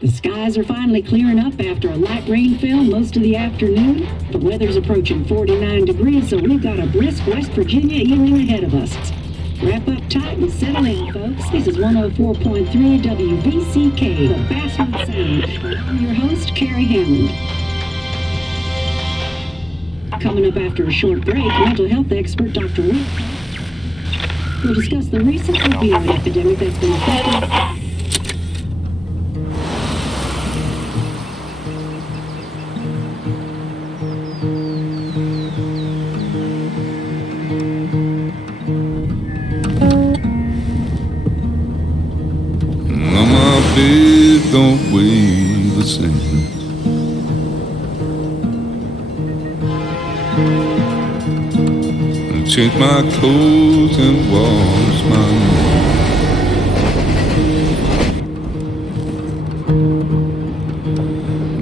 The skies are finally clearing up after a light rainfall most of the afternoon. The weather's approaching 49 degrees, so we've got a brisk West Virginia evening ahead of us. Wrap up tight and settle in, folks. This is 104.3 WVCK, the Basswood Sound. I'm your host, Carrie Hammond. Coming up after a short break, mental health expert Dr. Will will discuss the recent opioid epidemic that's been affecting... Don't weigh the same. And change my clothes and wash my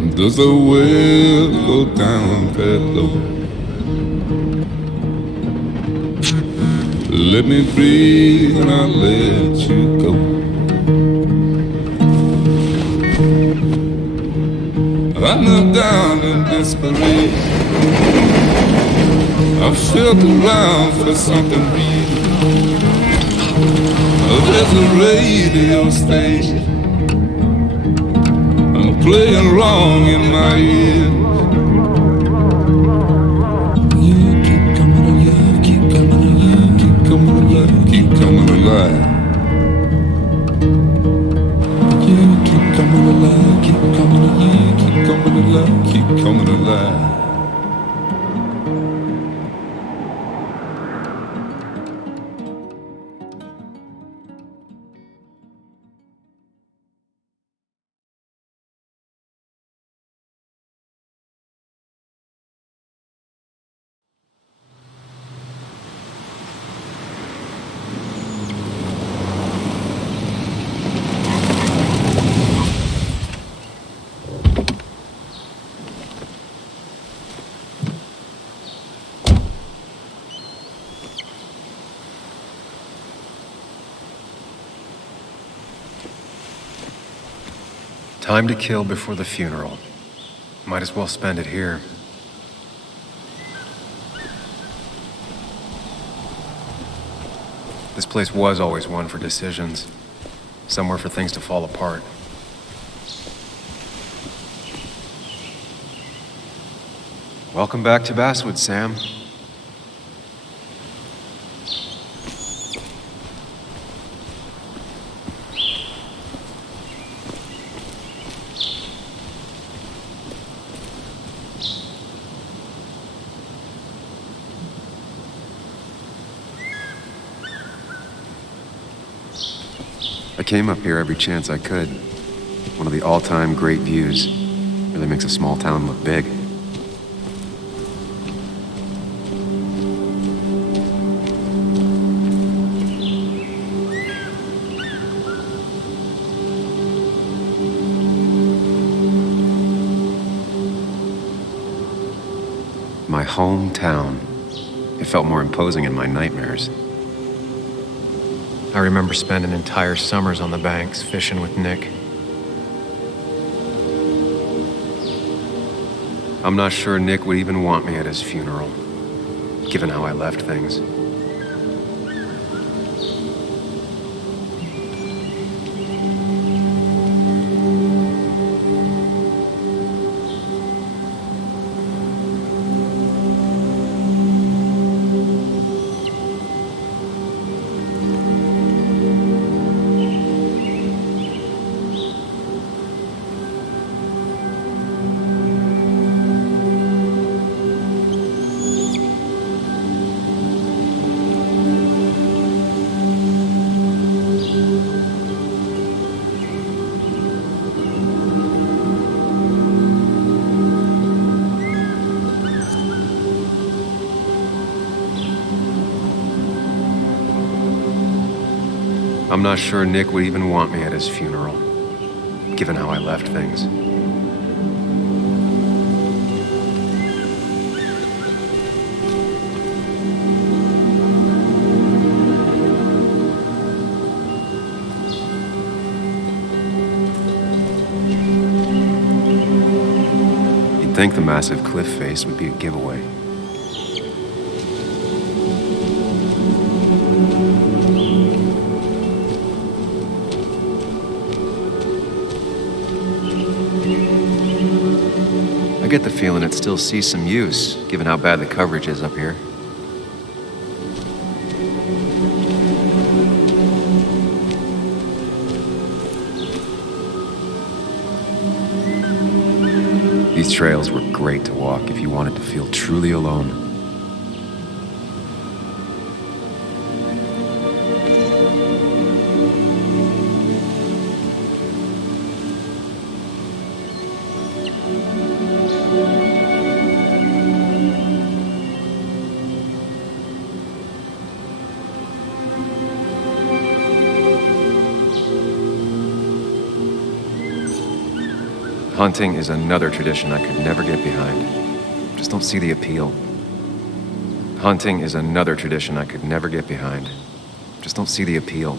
nose. Does the well go down that low? Let me breathe and I'll let you go. I knelt down in desperation. I felt around for something real. There's a radio station playing wrong in my ear. You keep coming alive, keep coming alive, keep coming alive, keep coming alive. You keep coming alive, keep coming alive, keep coming alive, keep coming alive. Time to kill before the funeral. Might as well spend it here. This place was always one for decisions. Somewhere for things to fall apart. Welcome back to Basswood, Sam. I came up here every chance I could. One of the all-time great views. Really makes a small town look big. My hometown. It felt more imposing in my nightmares. I remember spending entire summers on the banks, fishing with Nick. I'm not sure Nick would even want me at his funeral, given how I left things. I'm not sure Nick would even want me at his funeral, given how I left things. think the massive cliff face would be a giveaway. I get the feeling it still sees some use, given how bad the coverage is up here. These trails were great to walk if you wanted to feel truly alone. Hunting is another tradition I could never get behind. Just don't see the appeal. Hunting is another tradition I could never get behind. Just don't see the appeal.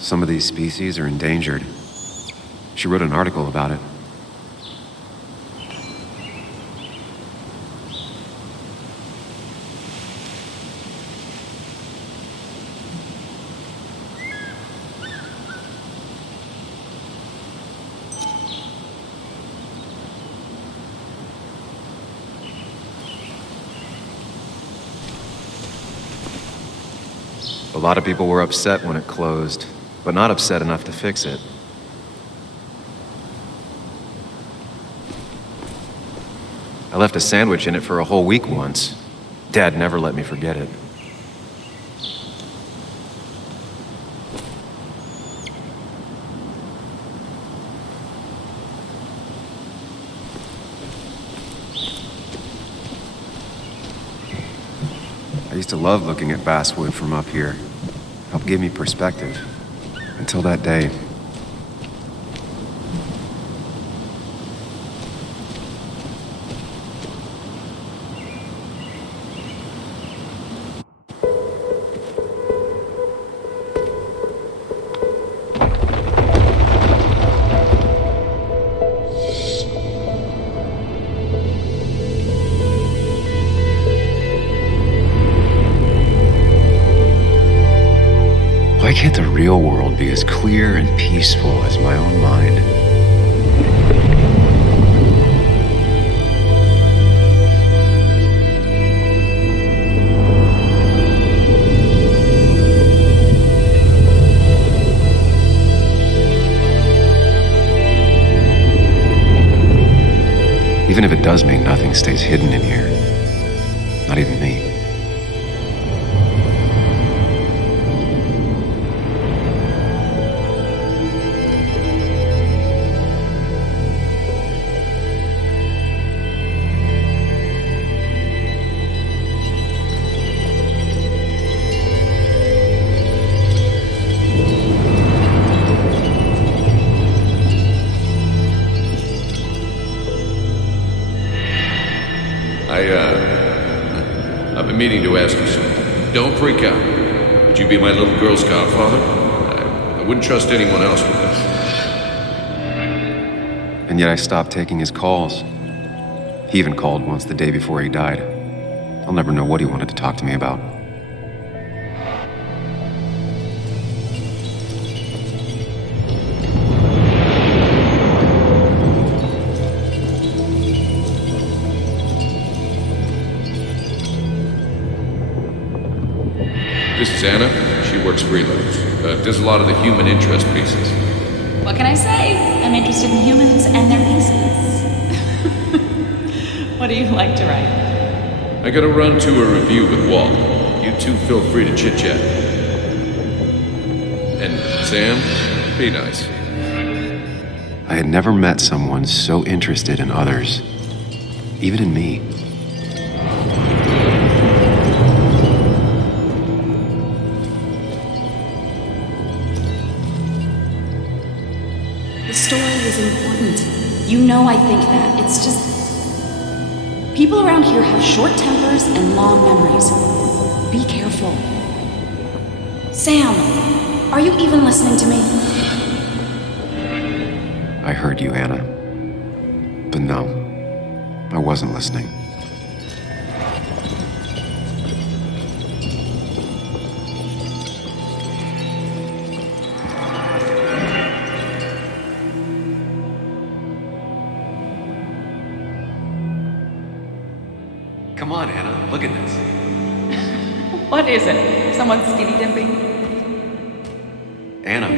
Some of these species are endangered. She wrote an article about it. A lot of people were upset when it closed, but not upset enough to fix it. I left a sandwich in it for a whole week once. Dad never let me forget it. I used to love looking at Basswood from up here. Helped give me perspective. Until that day. Why can't the real world be as clear and peaceful as my own mind? Even if it does mean nothing stays hidden in here. Not even me. I've been meaning to ask you something. Don't freak out. Would you be my little girl's godfather? I wouldn't trust anyone else with this. And yet I stopped taking his calls. He even called once the day before he died. I'll never know what he wanted to talk to me about. This is Anna. She works freelance. Does a lot of the human interest pieces. What can I say? I'm interested in humans and their pieces. What do you like to write? I gotta run to a review with Walt. You two feel free to chit-chat. And Sam, be nice. I had never met someone so interested in others, even in me. The story is important. You know I think that. It's just... people around here have short tempers and long memories. Be careful. Sam, are you even listening to me? I heard you, Anna. No, I wasn't listening. Come on, Anna, look at this. What is it? Someone skinny dipping? Anna,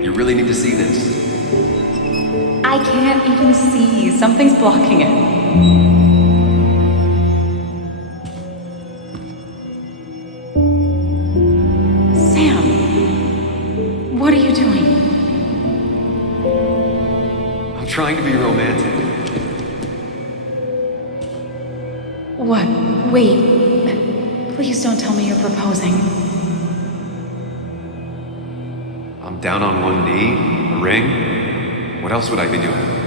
you really need to see this. I can't even see. Something's blocking it. Sam, what are you doing? I'm trying to be romantic. What? Wait. Please don't tell me you're proposing. I'm down on one knee, a ring. What else would I be doing?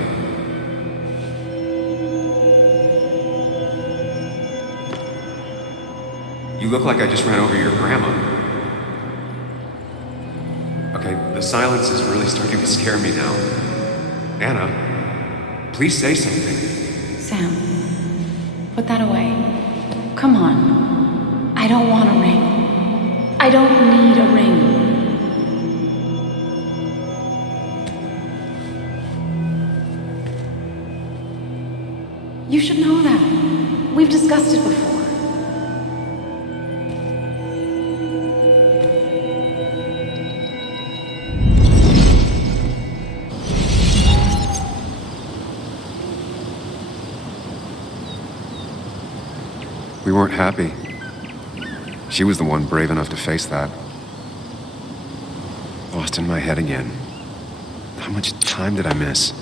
You look like I just ran over your grandma. Okay, the silence is really starting to scare me now. Anna, please say something. Sam, put that away. Come on. I don't want a ring. I don't need a ring. You should know that. We've discussed it before. We weren't happy. She was the one brave enough to face that. Lost in my head again. How much time did I miss?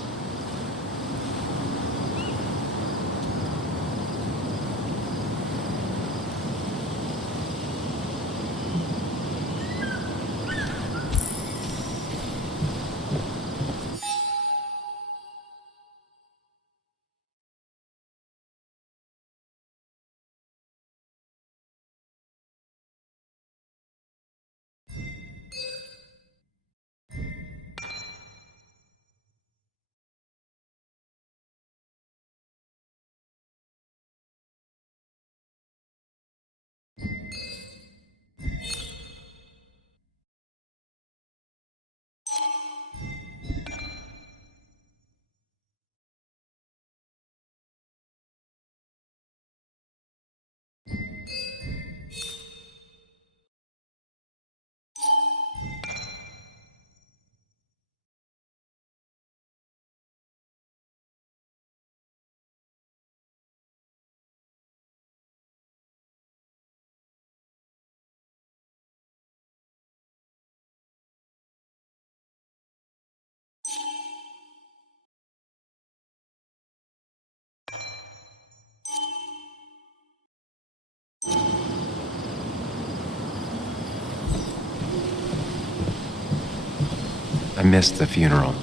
I missed the funeral.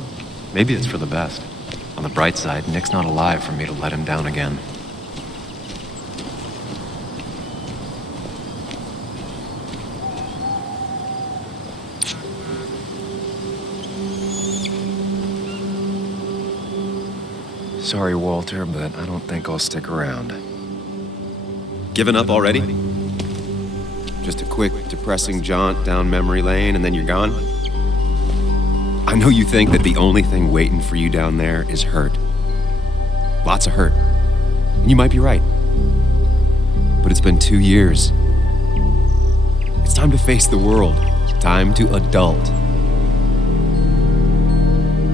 Maybe it's for the best. On the bright side, Nick's not alive for me to let him down again. Sorry, Walter, but I don't think I'll stick around. Given up already? Just a quick, depressing jaunt down memory lane and then you're gone? I know you think that the only thing waiting for you down there is hurt. Lots of hurt. And you might be right. But it's been 2 years. It's time to face the world. Time to adult.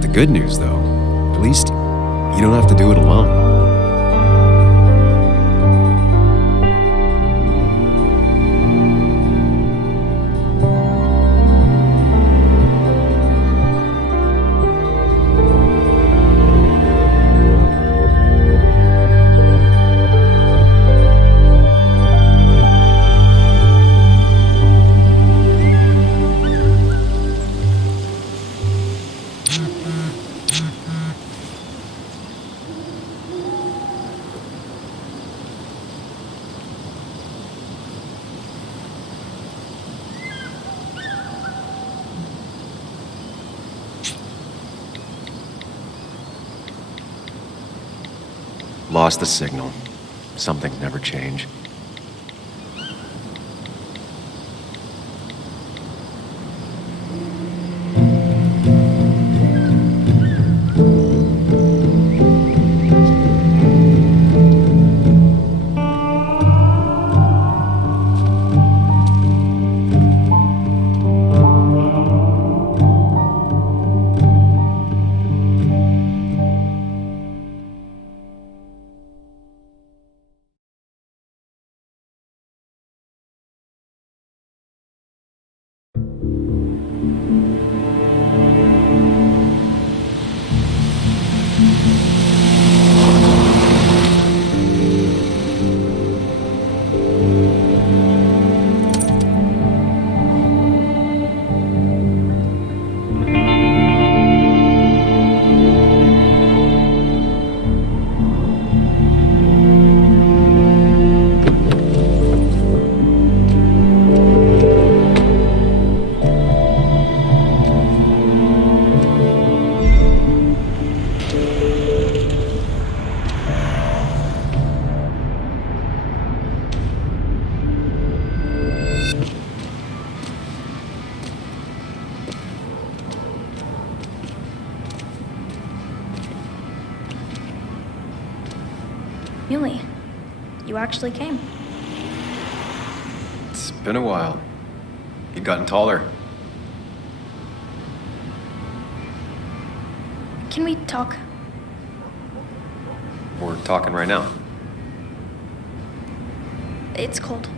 The good news, though, at least you don't have to do it alone. Lost the signal. Some things never change. Muley, you actually came. It's been a while. You've gotten taller. Can we talk? We're talking right now. It's cold.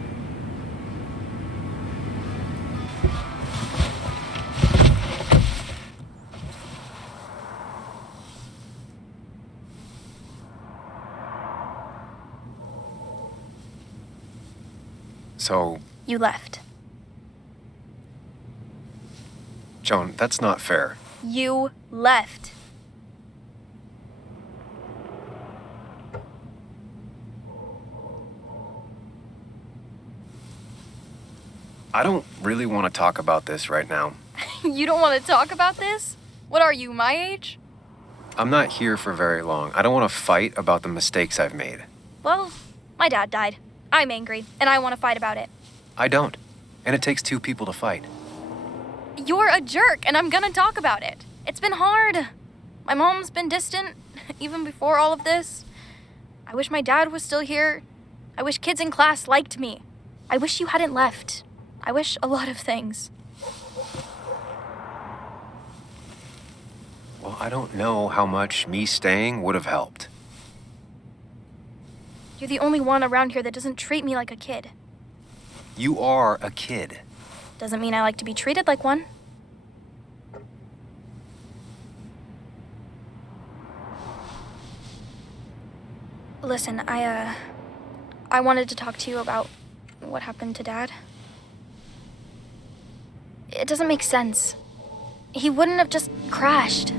So, You left. Joan, that's not fair. You left. I don't really want to talk about this right now. You don't want to talk about this? What are you, my age? I'm not here for very long. I don't want to fight about the mistakes I've made. Well, my dad died. I'm angry, and I want to fight about it. I don't. And it takes two people to fight. You're a jerk, and I'm gonna talk about it. It's been hard. My mom's been distant, even before all of this. I wish my dad was still here. I wish kids in class liked me. I wish you hadn't left. I wish a lot of things. Well, I don't know how much me staying would have helped. You're the only one around here that doesn't treat me like a kid. You are a kid. Doesn't mean I like to be treated like one. Listen, I wanted to talk to you about what happened to Dad. It doesn't make sense. He wouldn't have just crashed.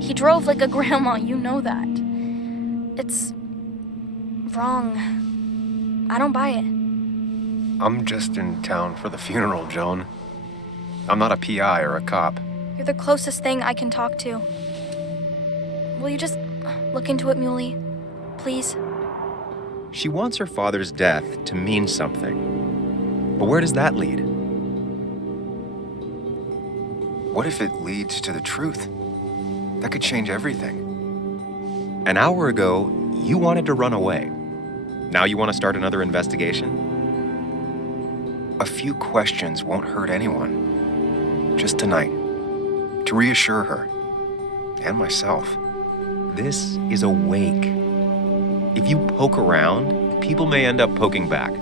He drove like a grandma, you know that. It's wrong. I don't buy it. I'm just in town for the funeral, Joan. I'm not a PI or a cop. You're the closest thing I can talk to. Will you just look into it, Muley? Please? She wants her father's death to mean something. But where does that lead? What if it leads to the truth? That could change everything. An hour ago, you wanted to run away. Now you want to start another investigation? A few questions won't hurt anyone. Just tonight. To reassure her. And myself. This is a wake. If you poke around, people may end up poking back.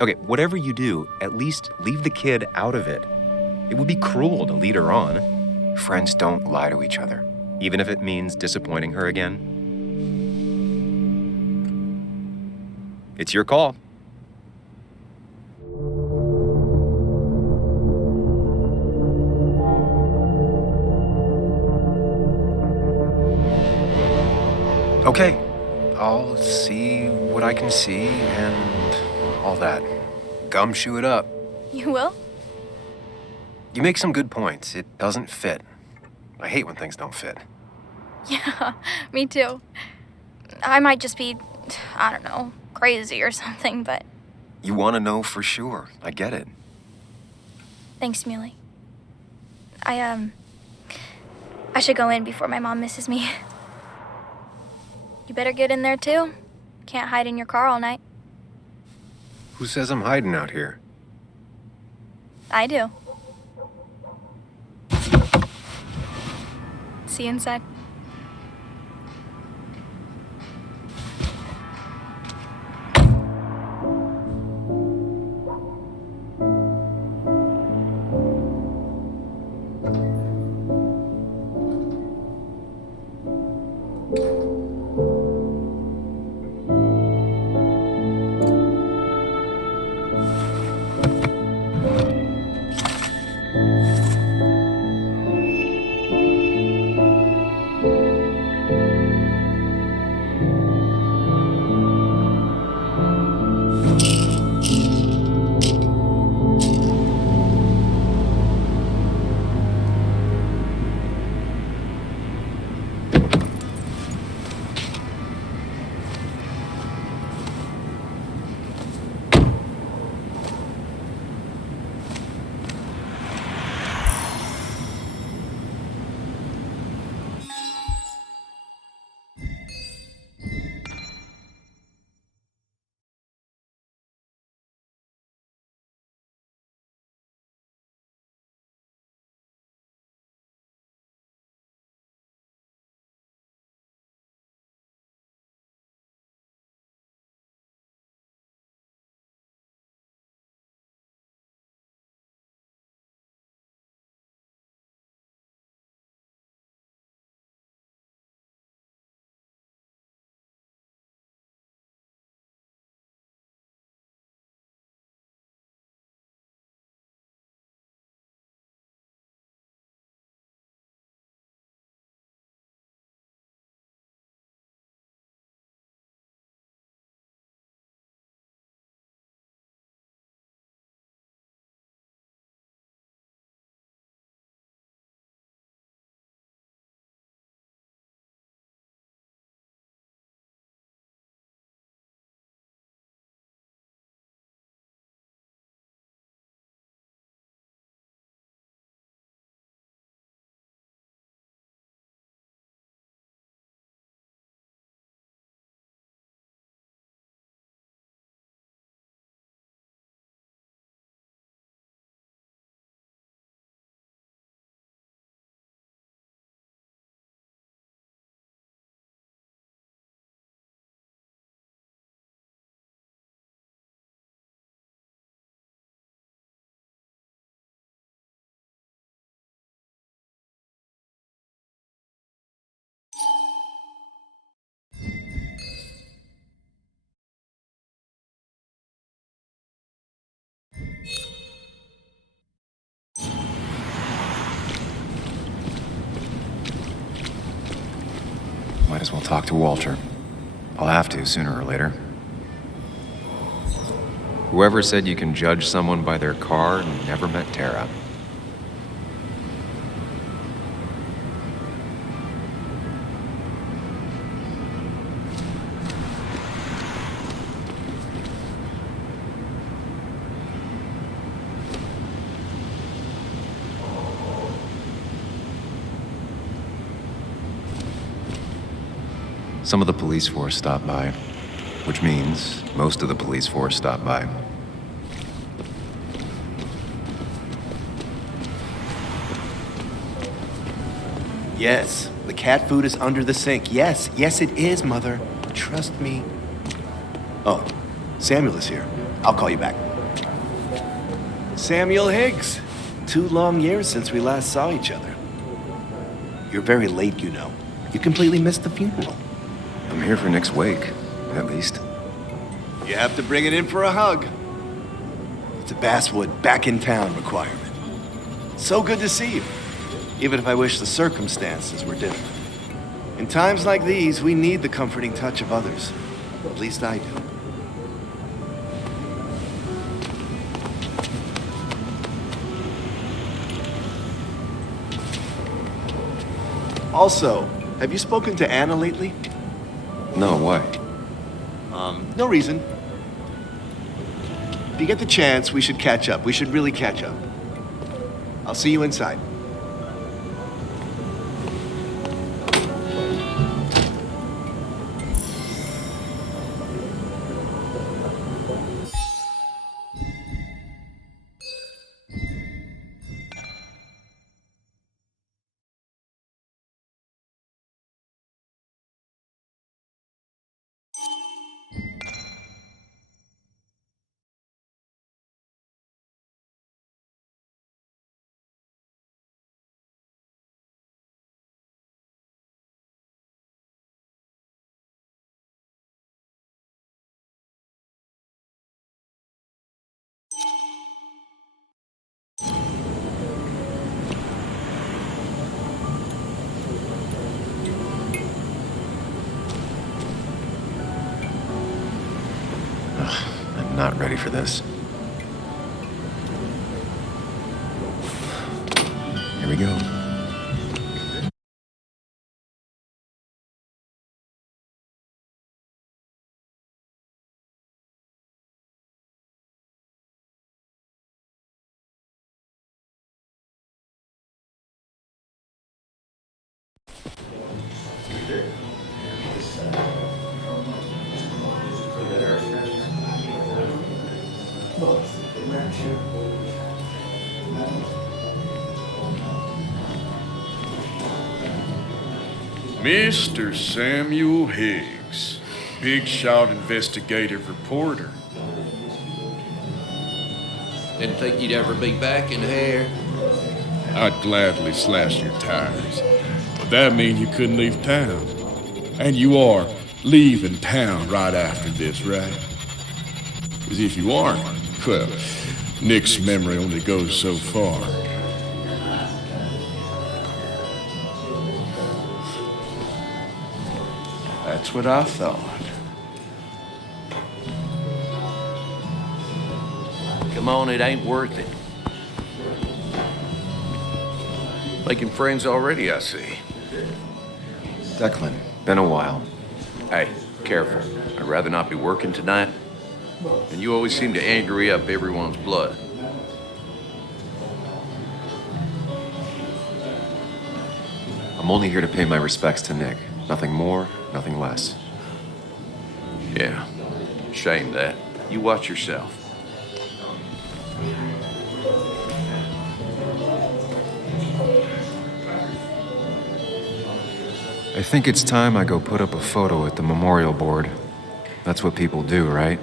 Okay, whatever you do, at least leave the kid out of it. It would be cruel to lead her on. Friends don't lie to each other, even if it means disappointing her again. It's your call. Okay, I'll see what I can see and all that. Gumshoe it up. You will? You make some good points. It doesn't fit. I hate when things don't fit. Yeah, me too. I might just be, I don't know, crazy or something, but You want to know for sure. I get it. thanks, Muley. I should go in before my mom misses me. You better get in there, too. Can't hide in your car all night. Who says I'm hiding out here? I do. See you inside. Might as well talk to Walter. I'll have to sooner or later. Whoever said you can judge someone by their car never met Tara. Some of the police force stopped by, which means most of the police force stopped by. Yes, the cat food is under the sink. Yes, yes it is, Mother. Trust me. Oh, Samuel is here. I'll call you back. Samuel Higgs. 2 long years since we last saw each other. You're very late, you know. You completely missed the funeral. I'm here for Nick's wake, at least. You have to bring it in for a hug. It's a Basswood back in town requirement. So good to see you, even if I wish the circumstances were different. In times like these, we need the comforting touch of others. At least I do. Also, have you spoken to Anna lately? No, why? No reason. If you get the chance, we should catch up. We should really catch up. I'll see you inside. I'm not ready for this. Here we go. Mr. Samuel Higgs, big shot investigative reporter. Didn't think you'd ever be back in here. I'd gladly slash your tires, but that means you couldn't leave town. And you are leaving town right after this, right? Because if you aren't, well, Nick's memory only goes so far. That's what I thought. Come on, it ain't worth it. Making friends already, I see. Declan, been a while. Hey, careful. I'd rather not be working tonight. And you always seem to angry up everyone's blood. I'm only here to pay my respects to Nick. Nothing more, nothing less. Yeah, shame that. You watch yourself. I think it's time I go put up a photo at the memorial board. That's what people do, right?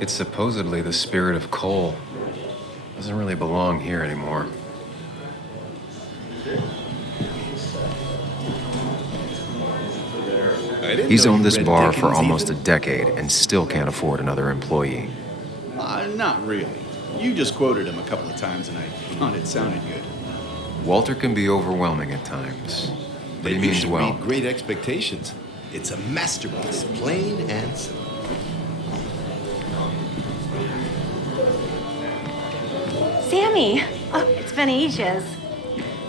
It's supposedly the spirit of coal. Doesn't really belong here anymore. He's owned this bar for almost a decade and still can't afford another employee. Not really. You just quoted him a couple of times and I thought it sounded good. Walter can be overwhelming at times, but he means well. Meet great expectations. It's a masterpiece, plain and simple. Sammy! Oh, it's been ages.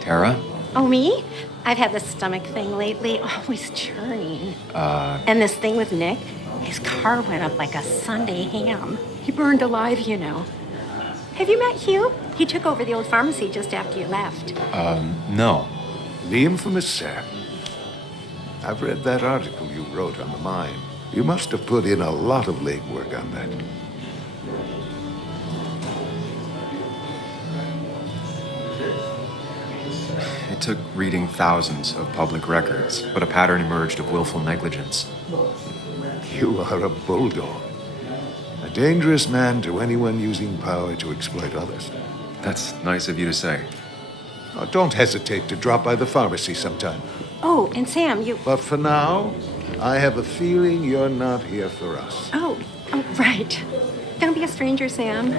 Tara? Oh, me? I've had this stomach thing lately, always churning. And this thing with Nick, his car went up like a Sunday ham. He burned alive, you know. Have you met Hugh? He took over the old pharmacy just after you left. No. The infamous Sam. I've read that article you wrote on the mine. You must have put in a lot of legwork on that. It took reading thousands of public records, but a pattern emerged of willful negligence. You are a bulldog. A dangerous man to anyone using power to exploit others. That's nice of you to say. Oh, don't hesitate to drop by the pharmacy sometime. Oh, and Sam, you... But for now, I have a feeling you're not here for us. Oh, right. Don't be a stranger, Sam.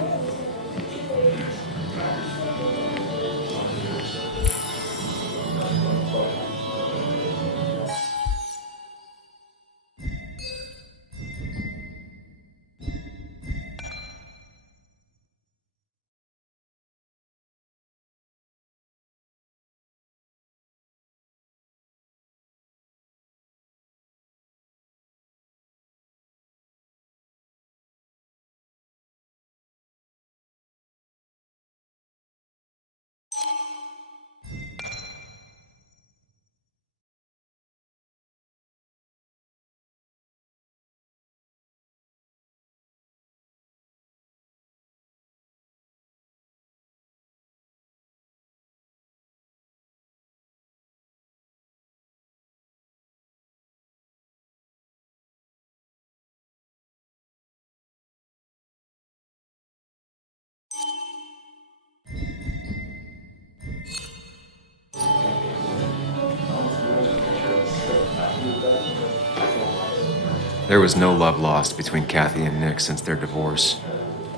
There was no love lost between Kathy and Nick since their divorce,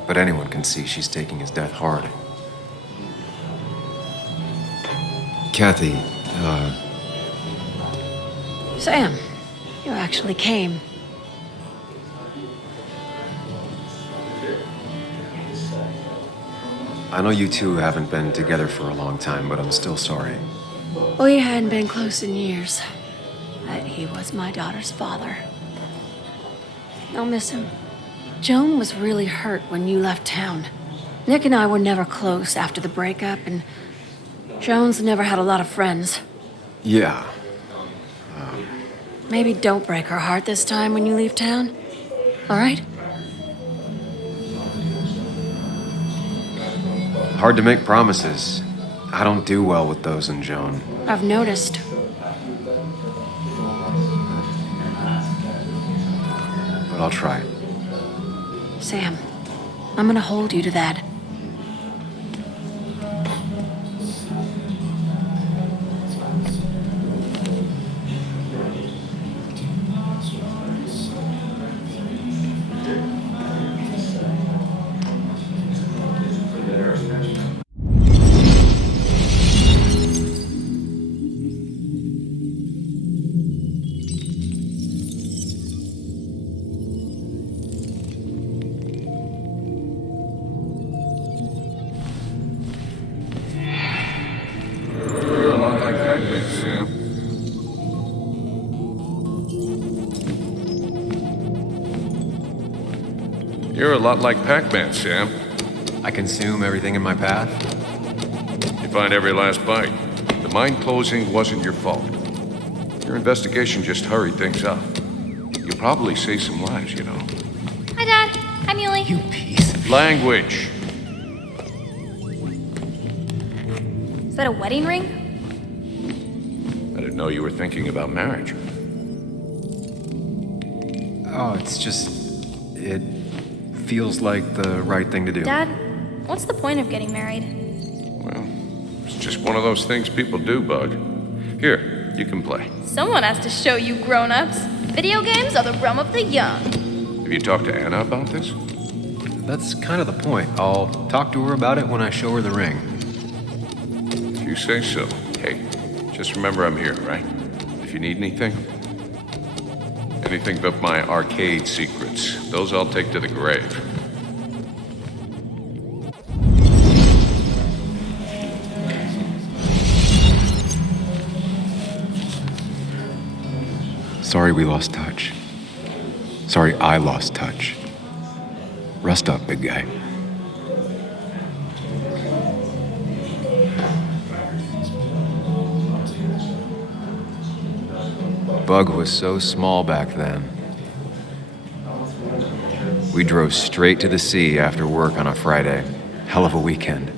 but anyone can see she's taking his death hard. Kathy, Sam, you actually came. I know you two haven't been together for a long time, but I'm still sorry. We hadn't been close in years, but he was my daughter's father. I'll miss him. Joan was really hurt when you left town. Nick and I were never close after the breakup, and Joan's never had a lot of friends. Yeah. Maybe don't break her heart this time when you leave town. All right? Hard to make promises. I don't do well with those in Joan. I've noticed. But I'll try. Sam, I'm gonna hold you to that. You're a lot like Pac-Man, Sam. I consume everything in my path. You find every last bite. The mine closing wasn't your fault. Your investigation just hurried things up. You'll probably save some lives, you know. Hi, Dad. Hi, Muley. You piece of... Language. Is that a wedding ring? I didn't know you were thinking about marriage. Oh, it's just... It feels like the right thing to do. Dad, what's the point of getting married? Well, it's just one of those things people do, Bug. Here, you can play. Someone has to show you grown-ups. Video games are the realm of the young. Have you talked to Anna about this? That's kind of the point. I'll talk to her about it when I show her the ring. If you say so. Hey, just remember I'm here, right? If you need anything. Anything but my arcade secrets. Those I'll take to the grave. Sorry we lost touch. Sorry I lost touch. Rest up, big guy. bug was so small back then. We drove straight to the sea after work on a Friday. Hell of a weekend.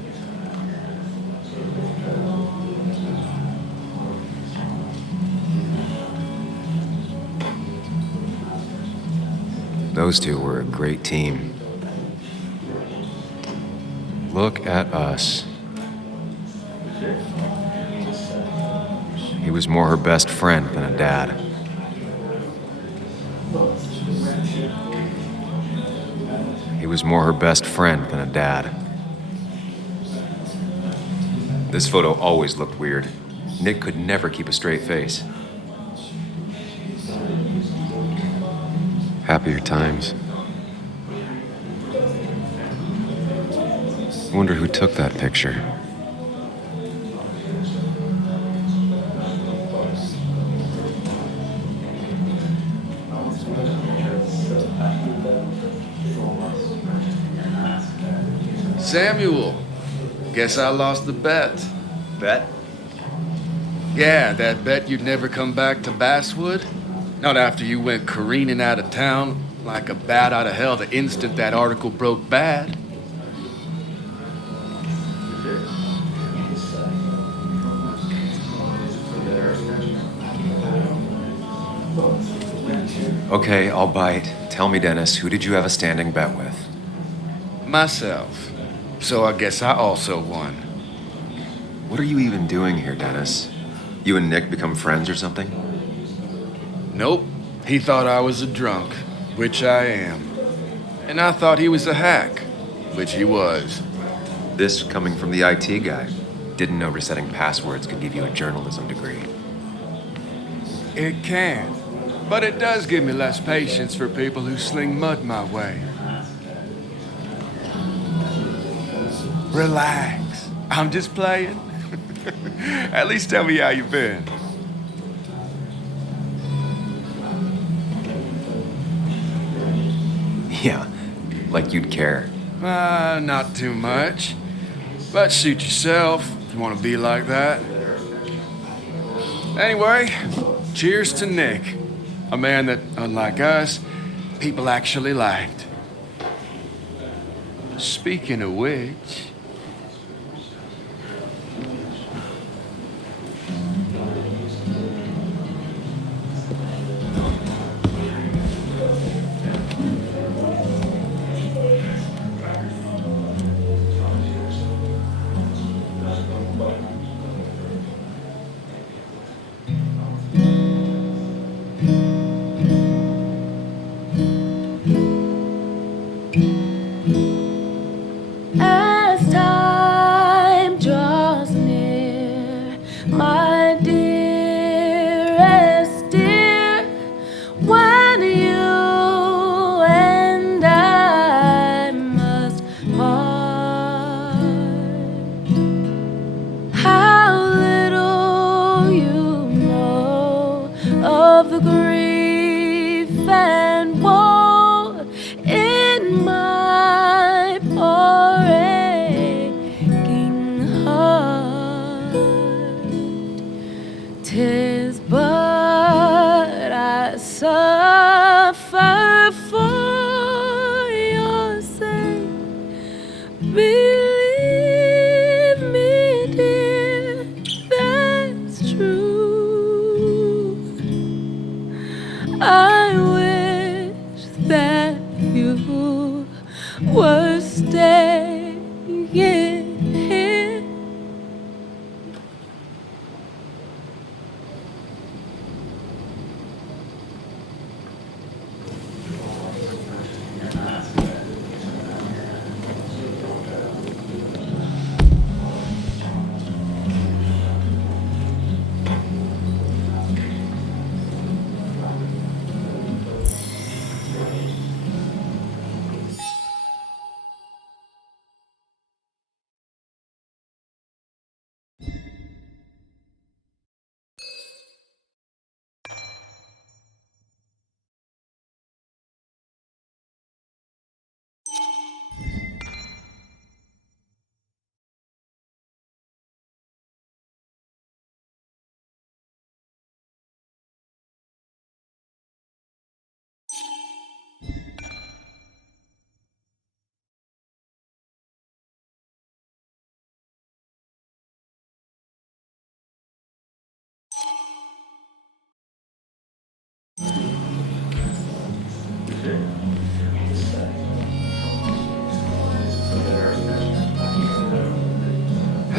Those two were a great team. Look at us. He was more her best friend than a dad. He was more her best friend than a dad. This photo always looked weird. Nick could never keep a straight face. Happier times. I wonder who took that picture. Samuel, guess I lost the bet. Bet? Yeah, that bet you'd never come back to Basswood. Not after you went careening out of town like a bat out of hell the instant that article broke bad. Okay, I'll bite. Tell me, Dennis, who did you have a standing bet with? Myself. So I guess I also won. What are you even doing here, Dennis? You and Nick become friends or something? Nope. He thought I was a drunk, which I am. And I thought he was a hack, which he was. This coming from the IT guy. Didn't know resetting passwords could give you a journalism degree. It can. But it does give me less patience for people who sling mud my way. Relax. I'm just playing. At least tell me how you been. Yeah, like you'd care. Not too much. But suit yourself if you want to be like that. Anyway, cheers to Nick. A man that, unlike us, people actually liked. Speaking of which... As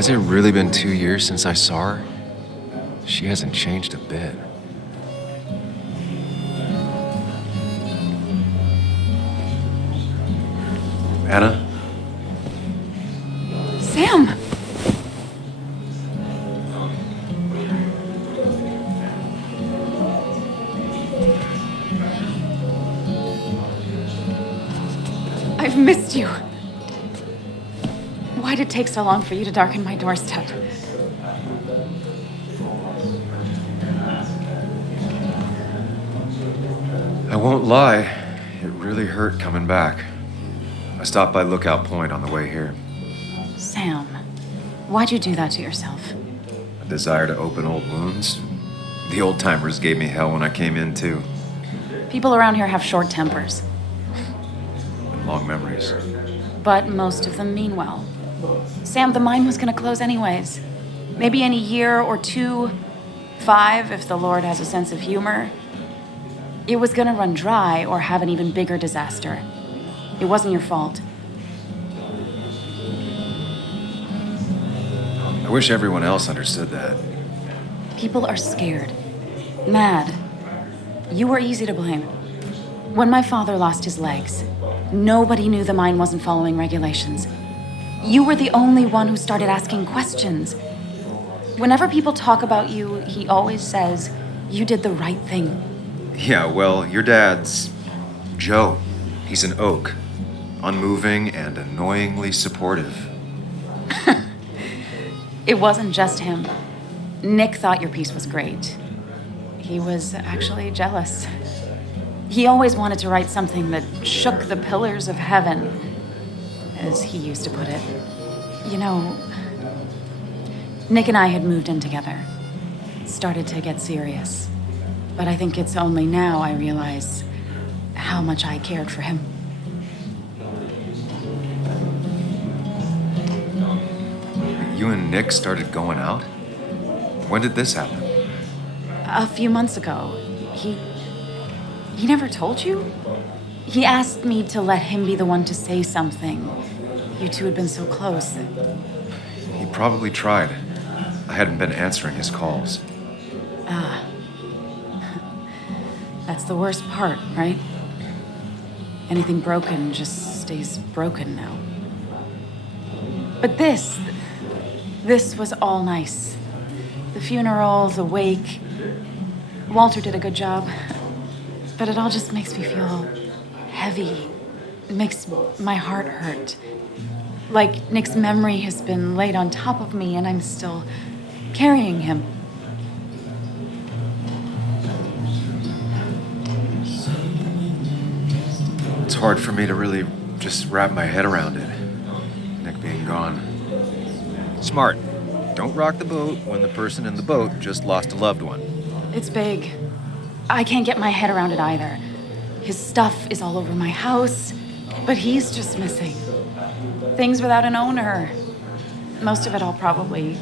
Has it really been 2 years since I saw her? She hasn't changed a bit. Anna? Sam! I've missed you. Why did it take so long for you to darken my doorstep? I won't lie, it really hurt coming back. I stopped by Lookout Point on the way here. Sam, why'd you do that to yourself? A desire to open old wounds. The old-timers gave me hell when I came in, too. People around here have short tempers, And long memories. but most of them mean well. Sam, the mine was gonna close anyways. Maybe in a year or 2, 5, if the Lord has a sense of humor. It was gonna run dry or have an even bigger disaster. It wasn't your fault. I wish everyone else understood that. People are scared. Mad. You were easy to blame. When my father lost his legs, nobody knew the mine wasn't following regulations. You were the only one who started asking questions. Whenever people talk about you, he always says, you did the right thing. Yeah, well, your dad's Joe. He's an oak. Unmoving and annoyingly supportive. It wasn't just him. Nick thought your piece was great. He was actually jealous. He always wanted to write something that shook the pillars of heaven, as he used to put it. You know, Nick and I had moved in together. It started to get serious. But I think it's only now I realize how much I cared for him. You and Nick started going out? When did this happen? A few months ago. He never told you? He asked me to let him be the one to say something. You two had been so close. He probably tried. I hadn't been answering his calls. Ah. That's the worst part, right? Anything broken just stays broken now. But this was all nice. The funeral, the wake. Walter did a good job. But it all just makes me feel heavy. It makes my heart hurt. Like Nick's memory has been laid on top of me and I'm still carrying him. It's hard for me to really just wrap my head around it. Nick being gone. Smart. Don't rock the boat when the person in the boat just lost a loved one. It's big. I can't get my head around it either. His stuff is all over my house, but he's just missing. Things without an owner. Most of it I'll probably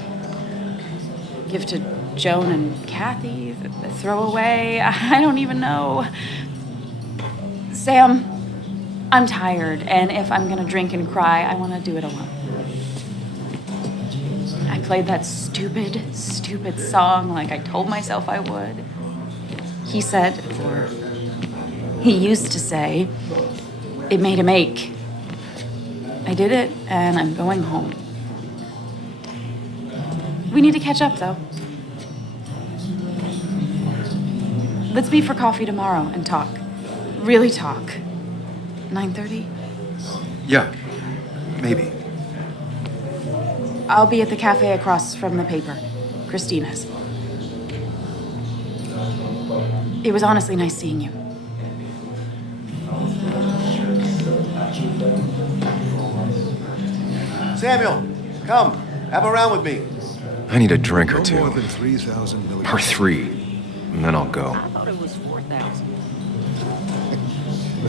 give to Joan and Kathy, throw away. I don't even know. Sam, I'm tired, and if I'm gonna drink and cry, I wanna do it alone. I played that stupid song like I told myself I would. He said, or he used to say, it made him ache. I did it, and I'm going home. We need to catch up, though. Let's meet for coffee tomorrow and talk. Really talk. 9:30? Yeah, maybe. I'll be at the cafe across from the paper, Christina's. It was honestly nice seeing you. Samuel, come. Have a round with me. I need a drink or No two. more than 3,000 million. Or 3. And then I'll go. I thought it was 4,000.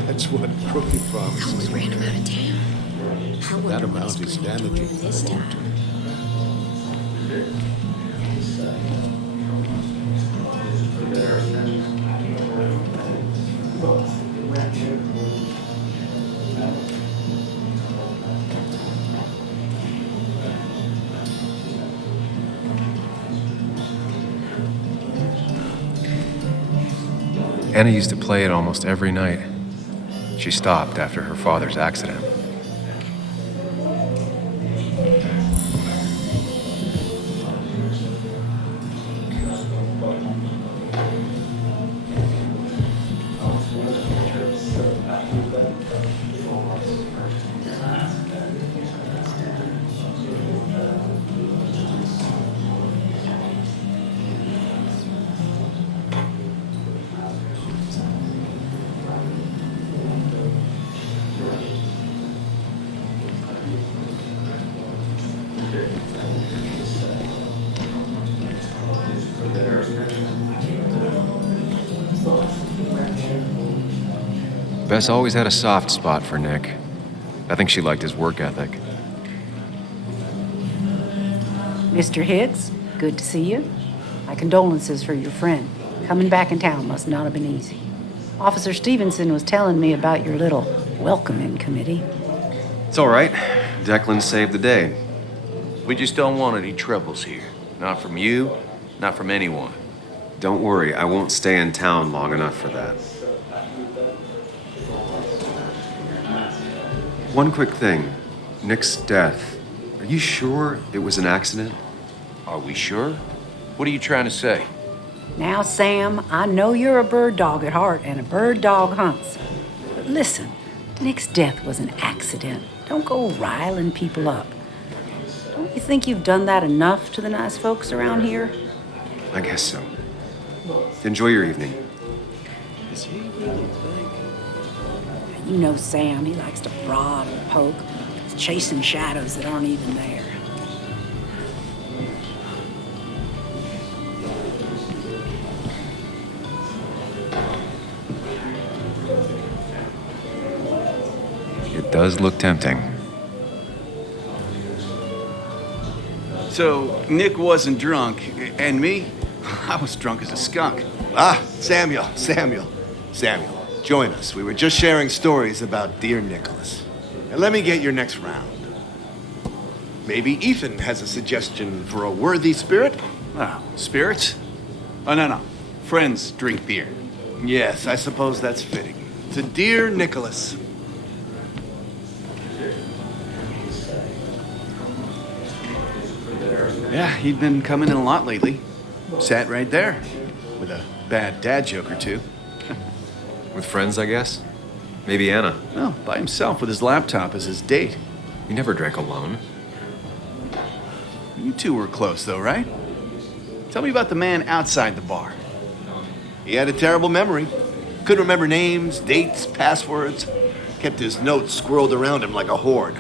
That's what Crookie promised me. Ran him out of town. I wonder That what amount he's is planning on damaging. doing this time. Anna used to play it almost every night. She stopped after her father's accident. Bess always had a soft spot for Nick. I think she liked his work ethic. Mr. Higgs, good to see you. My condolences for your friend. Coming back in town must not have been easy. Officer Stevenson was telling me about your little welcoming committee. It's all right. Declan saved the day. We just don't want any troubles here. Not from you, not from anyone. Don't worry, I won't stay in town long enough for that. One quick thing. Nick's death. Are you sure it was an accident? Are we sure? What are you trying to say? Now, Sam, I know you're a bird dog at heart and a bird dog hunts. But listen, Nick's death was an accident. Don't go riling people up. Don't you think you've done that enough to the nice folks around here? I guess so. Enjoy your evening. Is he really big? You know Sam, he likes to prod and poke. He's chasing shadows that aren't even there. It does look tempting. So, Nick wasn't drunk, and me? I was drunk as a skunk. Ah, Samuel. Join us. We were just sharing stories about dear Nicholas. And let me get your next round. Maybe Ethan has a suggestion for a worthy spirit? Oh, spirits? Oh, no. Friends drink beer. Yes, I suppose that's fitting. To dear Nicholas. Yeah, he'd been coming in a lot lately. Sat right there, with a bad dad joke or two. With friends, I guess? Maybe Anna. Well, by himself with his laptop as his date. He never drank alone. You two were close, though, right? Tell me about the man outside the bar. He had a terrible memory. Couldn't remember names, dates, passwords. Kept his notes squirreled around him like a hoard.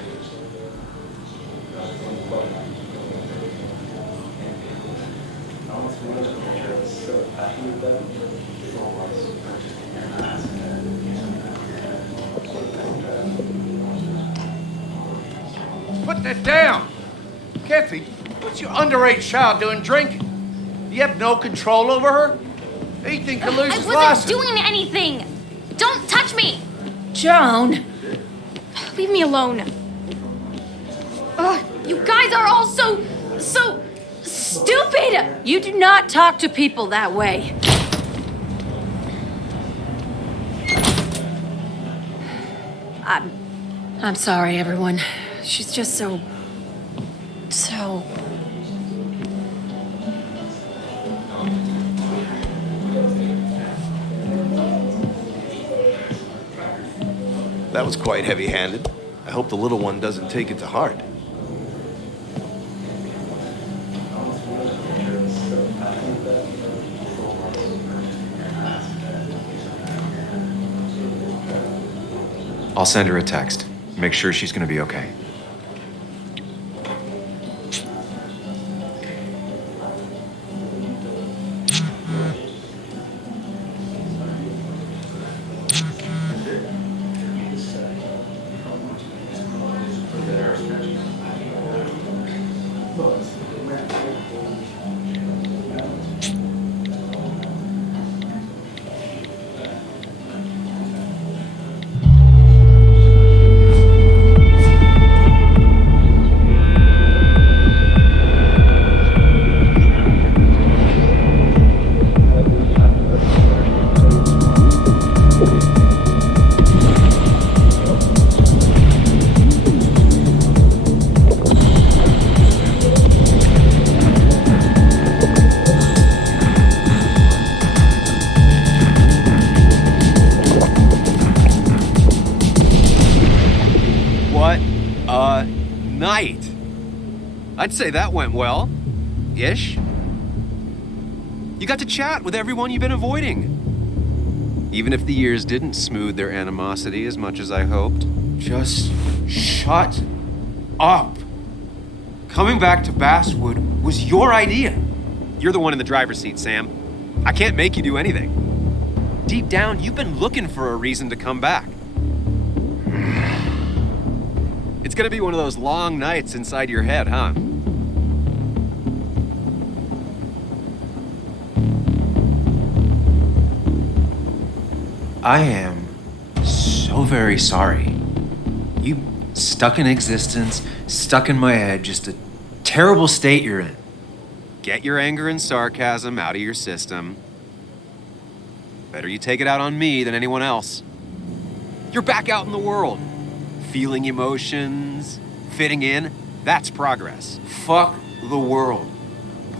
Put that down! Kathy, what's your underage child doing drinking? You have no control over her? Anything can lose his I license. wasn't doing anything! Don't touch me! Joan! Leave me alone. Ugh, you guys are all so stupid! You do not talk to people that way. I'm sorry, everyone. She's just so... That was quite heavy-handed. I hope the little one doesn't take it to heart. I'll send her a text. Make sure she's gonna be okay. I'd say that went well. Ish. You got to chat with everyone you've been avoiding. Even if the years didn't smooth their animosity as much as I hoped. Just shut up. Coming back to Basswood was your idea. You're the one in the driver's seat, Sam. I can't make you do anything. Deep down, you've been looking for a reason to come back. It's gonna be one of those long nights inside your head, huh? I am so very sorry. You stuck in existence, stuck in my head, just a terrible state you're in. Get your anger and sarcasm out of your system. Better you take it out on me than anyone else. You're back out in the world. Feeling emotions, fitting in, that's progress. Fuck the world.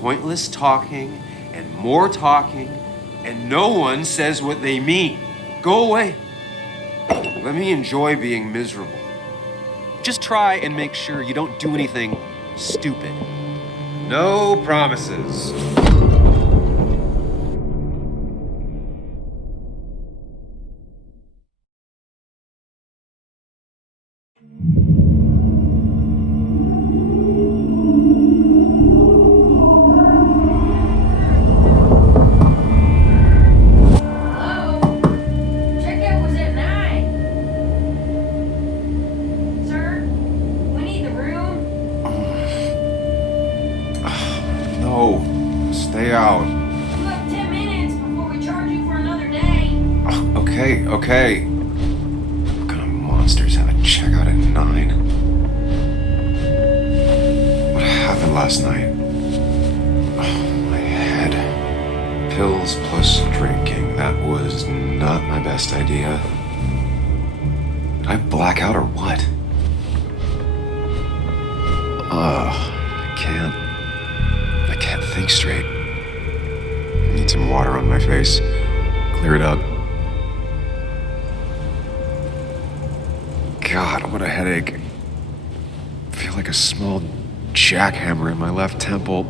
Pointless talking and more talking, and no one says what they mean. Go away. Let me enjoy being miserable. Just try and make sure you don't do anything stupid. No promises. Stay out. You have 10 minutes before we charge you for another day. Okay. What kind of monsters have a checkout at 9? What happened last night? My head. Pills plus drinking. That was not my best idea. Did I black out or what? I can't think straight. I need some water on my face. Clear it up. God, what a headache. I feel like a small jackhammer in my left temple.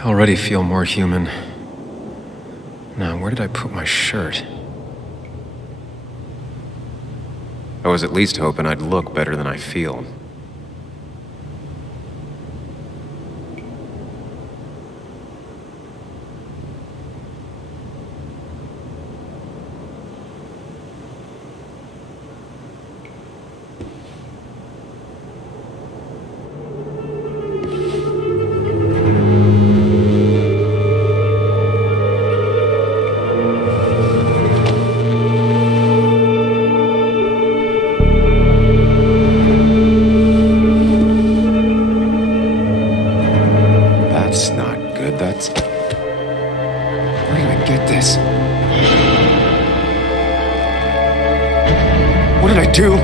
I already feel more human. Now, where did I put my shirt? I was at least hoping I'd look better than I feel. What did I do?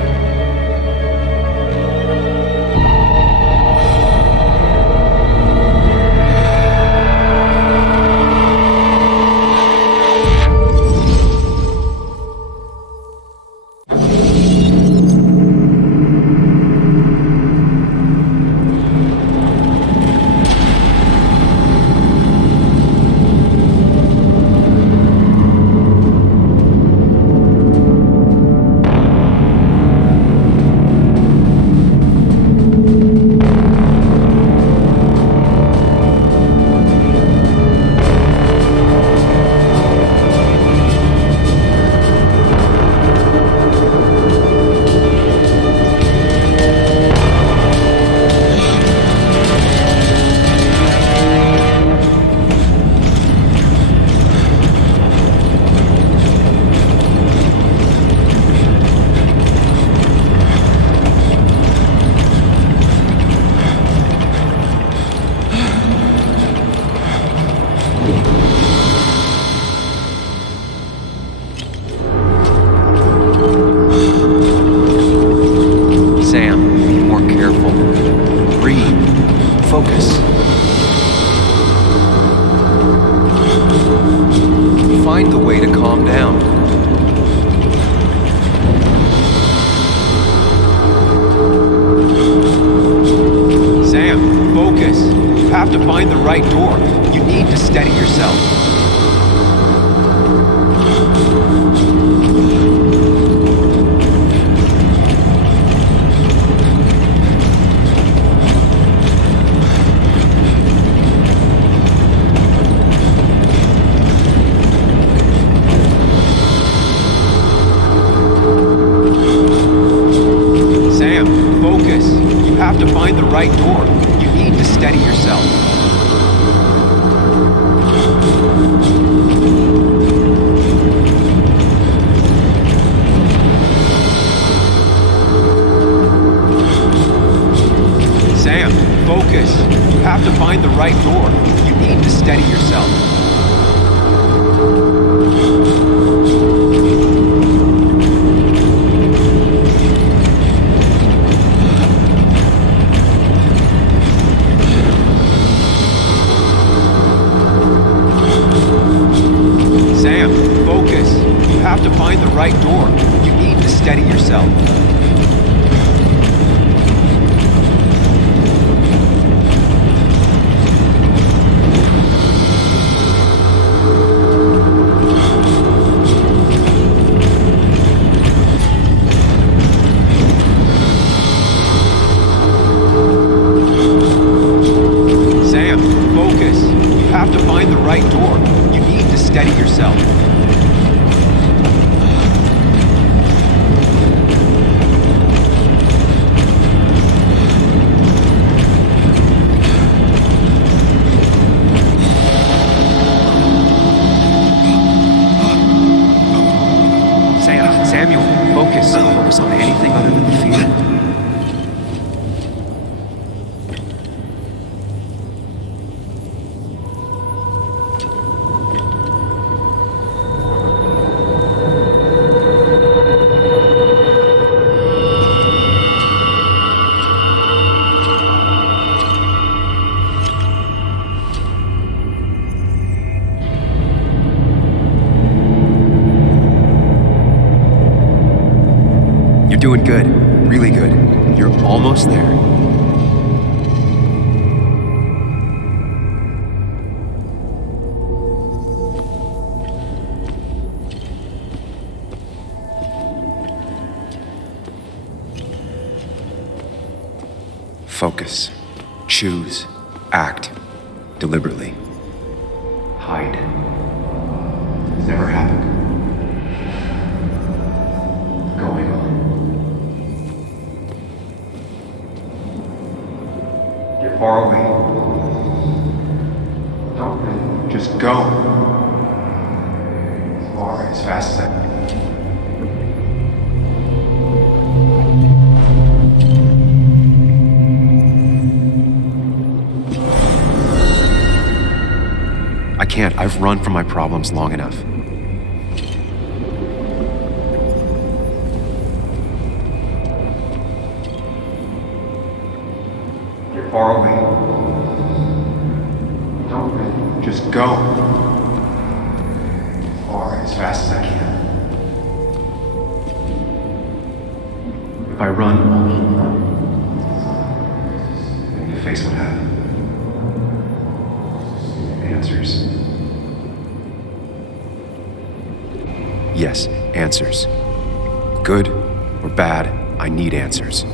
right door. You need to steady yourself. Sam, focus. You have to find the right door. You need to steady yourself. Sam, focus. You have to find the right door. You need to steady yourself. Sam, focus. You have to find the right door. You need to steady yourself. Sam, focus. You have to find the right door. You need to steady yourself. Samuel, focus. Focus on anything other than the fear. You're doing good. Really good. You're almost there. Focus. Choose. Act. Deliberately. Hide. It's never happened. Going on. Get far away. Don't just go. As far, as fast as I can. I can't. I've run from my problems long enough. Get far away. Don't just go. As far, as fast as I can. If I run, I need to face what happened. Answers. Yes, answers. Good or bad, I need answers.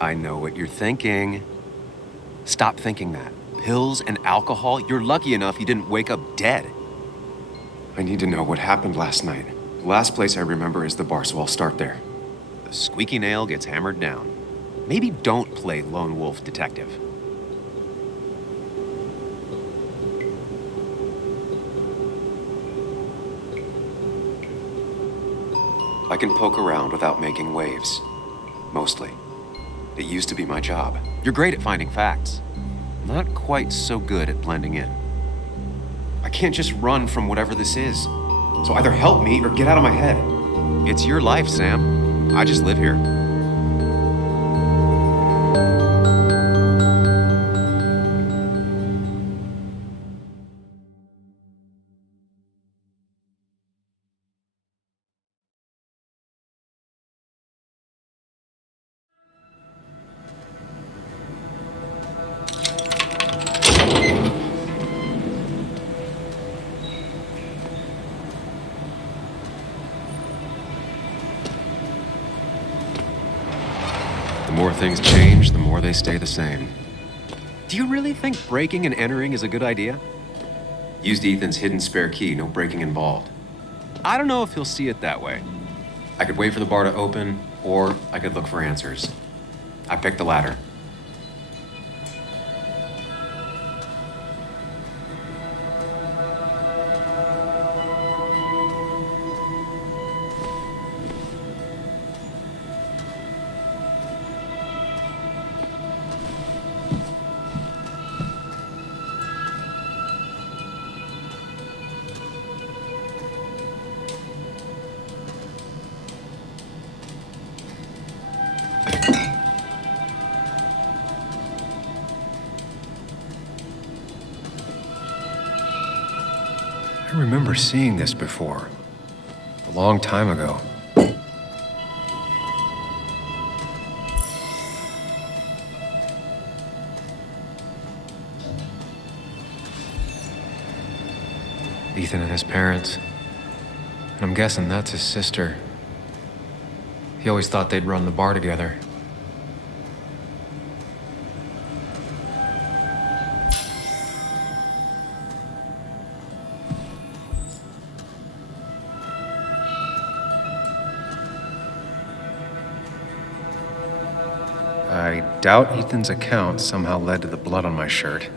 I know what you're thinking. Stop thinking that. Pills and alcohol, you're lucky enough you didn't wake up dead. I need to know what happened last night. The last place I remember is the bar, so I'll start there. The squeaky nail gets hammered down. Maybe don't play lone wolf detective. I can poke around without making waves. Mostly. It used to be my job. You're great at finding facts. Not quite so good at blending in. I can't just run from whatever this is. So either help me or get out of my head. It's your life, Sam. I just live here. more things change, the more they stay the same. Do you really think breaking and entering is a good idea? Used Ethan's hidden spare key, no breaking involved. I don't know if he'll see it that way. I could wait for the bar to open, or I could look for answers. I picked the latter. I remember seeing this before. A long time ago. Ethan and his parents. And I'm guessing that's his sister. He always thought they'd run the bar together. I doubt Ethan's account somehow led to the blood on my shirt.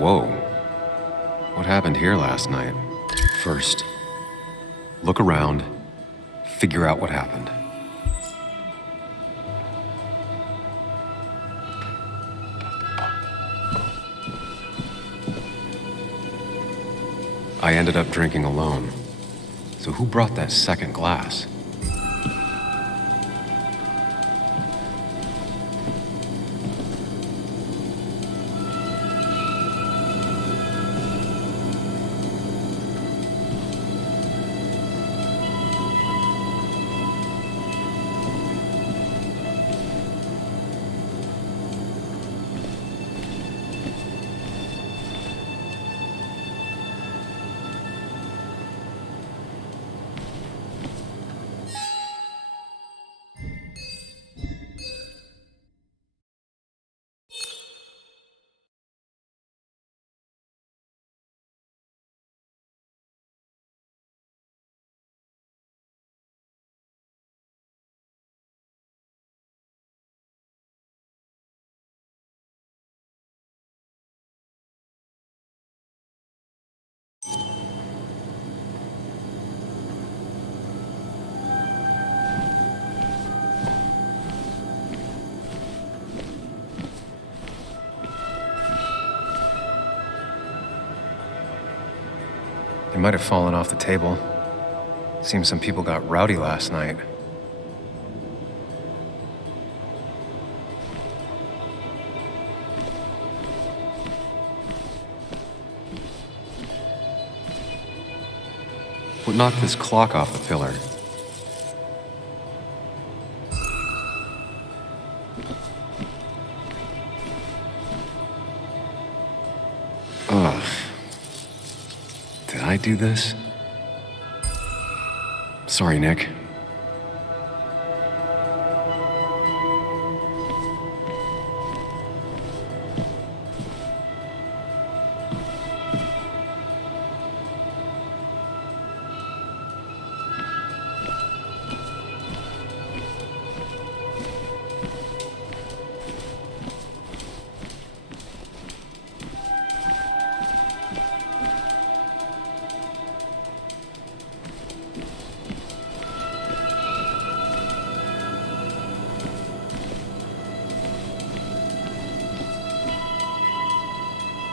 Whoa. What happened here last night? First, look around, figure out what happened. I ended up drinking alone. So who brought that second glass? It might have fallen off the table. Seems some people got rowdy last night. What knocked this clock off the pillar? Ugh. Did I do this? Sorry, Nick.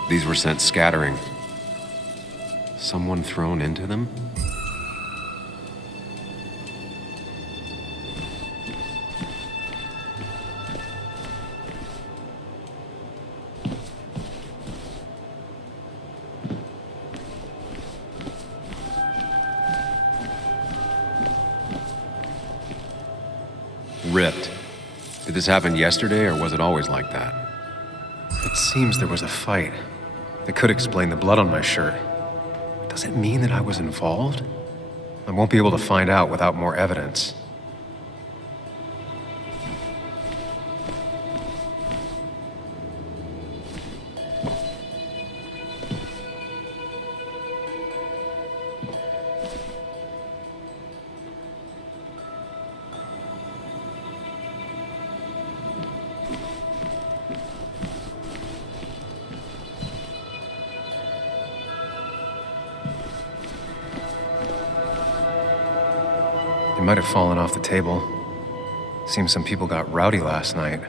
These were sent scattering. Someone thrown into them? Ripped. Did this happen yesterday, or was it always like that? It seems there was a fight. That could explain the blood on my shirt. Does it mean that I was involved? I won't be able to find out without more evidence. It might have fallen off the table. Seems some people got rowdy last night.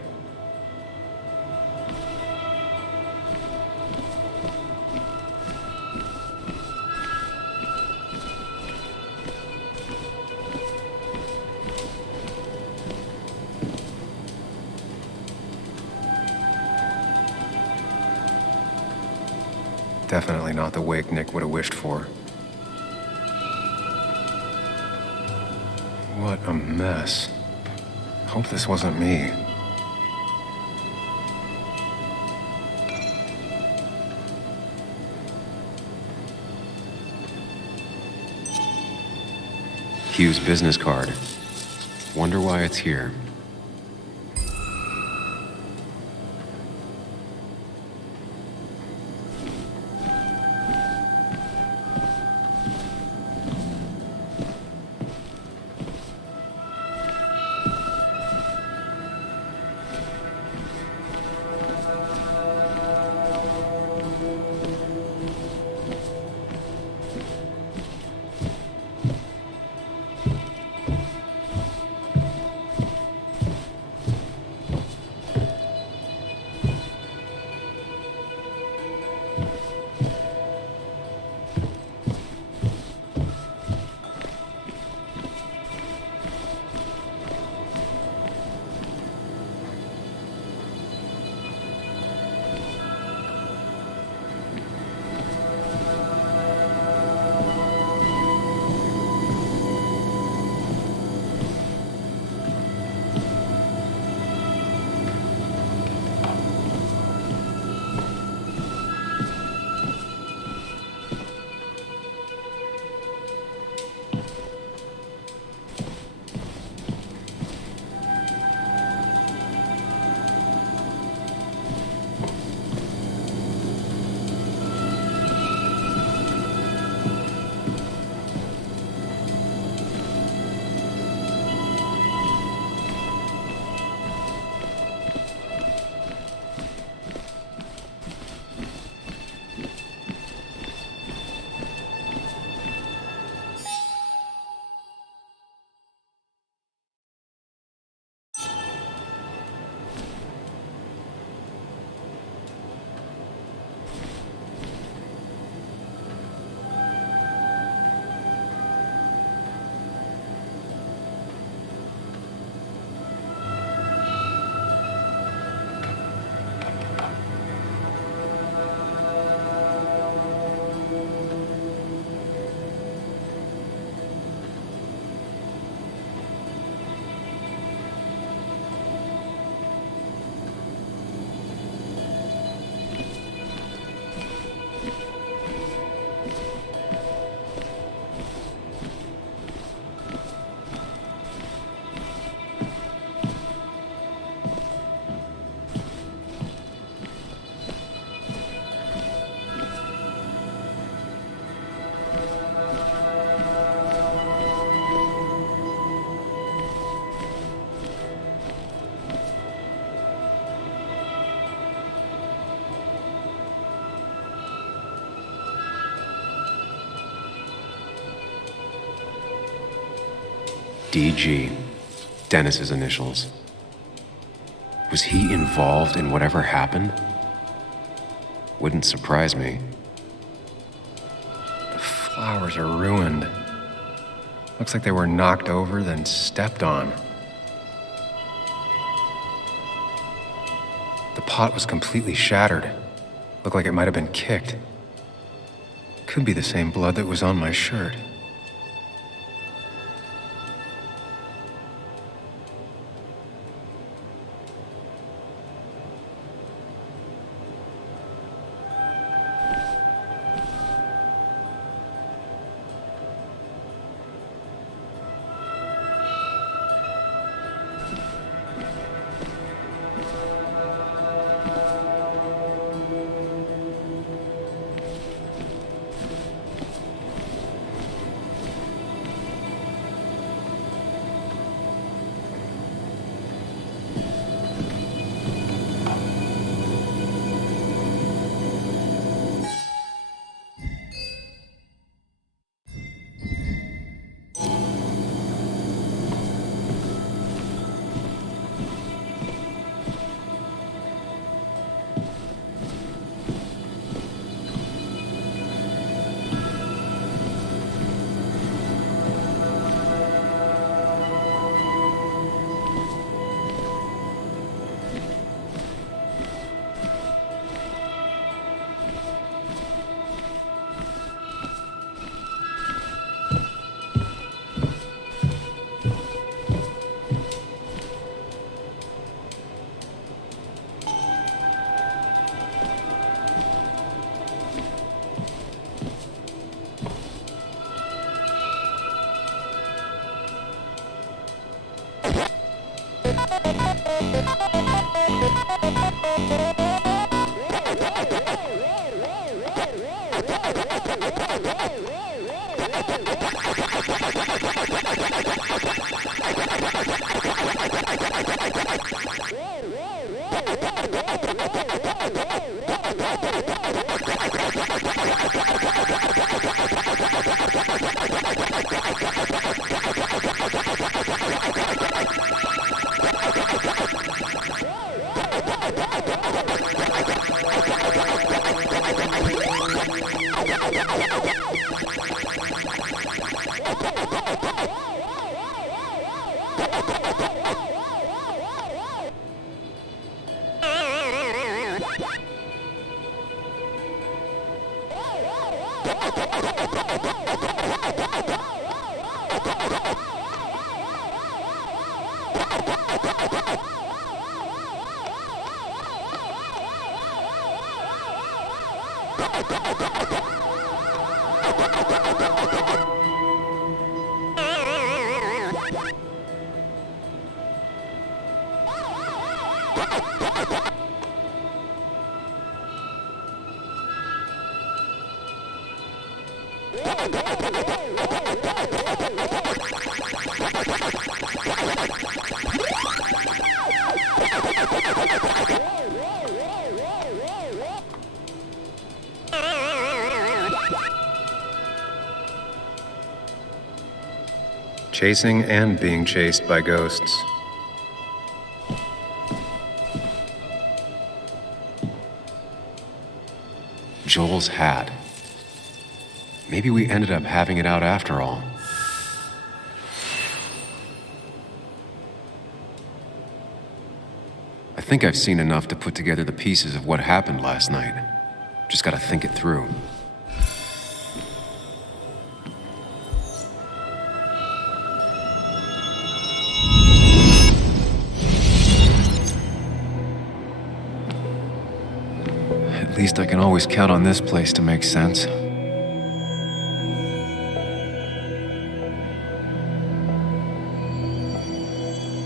Definitely not the wake Nick would have wished for. What a mess. Hope this wasn't me. Hugh's business card. Wonder why it's here. DG. Dennis's initials. Was he involved in whatever happened? Wouldn't surprise me. The flowers are ruined. Looks like they were knocked over, then stepped on. The pot was completely shattered. Looked like it might have been kicked. Could be the same blood that was on my shirt. Chasing and being chased by ghosts. Joel's hat. Maybe we ended up having it out after all. I think I've seen enough to put together the pieces of what happened last night. Just gotta think it through. At least I can always count on this place to make sense.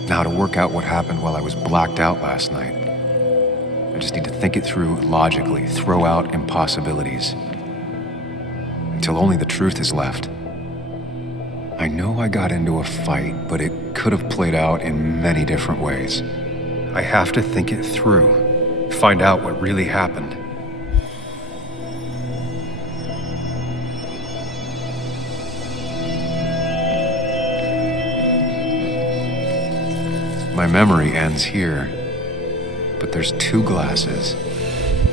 Now to work out what happened while I was blacked out last night. I just need to think it through logically, throw out impossibilities. Until only the truth is left. I know I got into a fight, but it could have played out in many different ways. I have to think it through, find out what really happened. My memory ends here. But there's two glasses.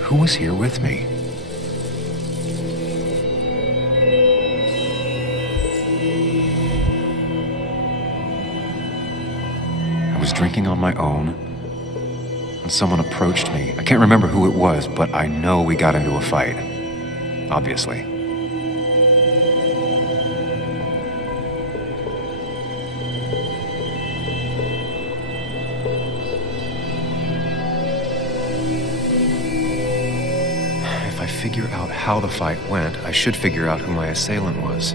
Who was here with me? I was drinking on my own, and someone approached me. I can't remember who it was, but I know we got into a fight. Obviously. If I figure out how the fight went, I should figure out who my assailant was.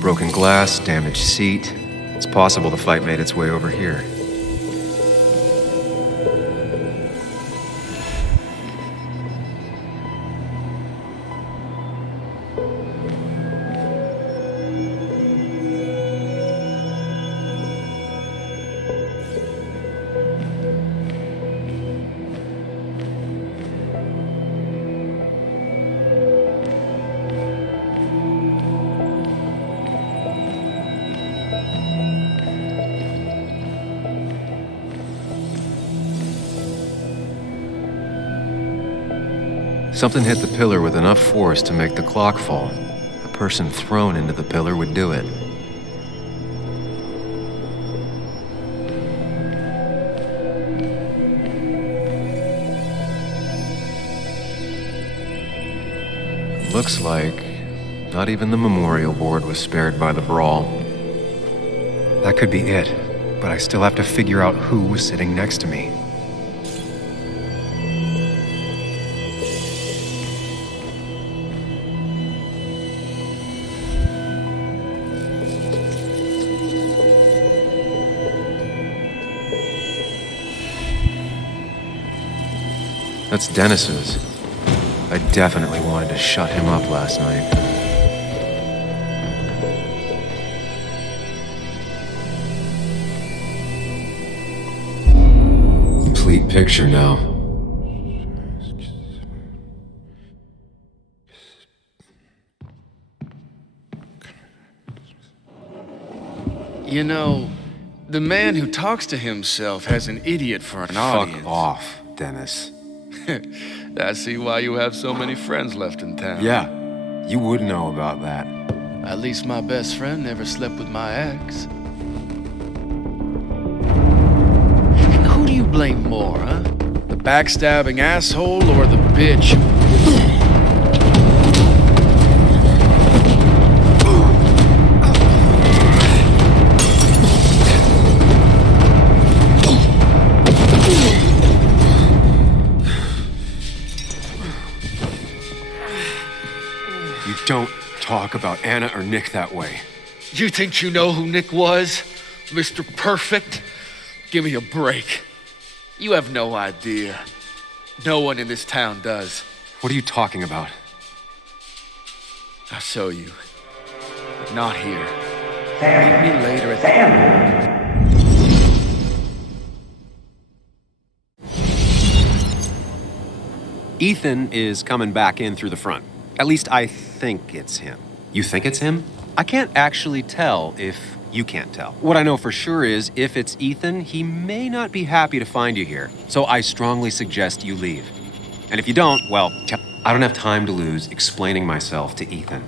Broken glass, damaged seat. It's possible the fight made its way over here. Something hit the pillar with enough force to make the clock fall. A person thrown into the pillar would do it. Looks like not even the memorial board was spared by the brawl. That could be it, but I still have to figure out who was sitting next to me. That's Dennis's. I definitely wanted to shut him up last night. Complete picture now. You know, the man who talks to himself has an idiot for an audience. Fuck off, Dennis. I see why you have so many friends left in town. Yeah, you would know about that. At least my best friend never slept with my ex. And who do you blame more, huh? The backstabbing asshole or the bitch? Don't talk about Anna or Nick that way. You think you know who Nick was? Mr. Perfect? Give me a break. You have no idea. No one in this town does. What are you talking about? I'll show you. But not here. Meet me later at Ethan is coming back in through the front. At least I think it's him. You think it's him? I can't actually tell if you can't tell. What I know for sure is if it's Ethan, he may not be happy to find you here. So I strongly suggest you leave. And if you don't, well, I don't have time to lose explaining myself to Ethan.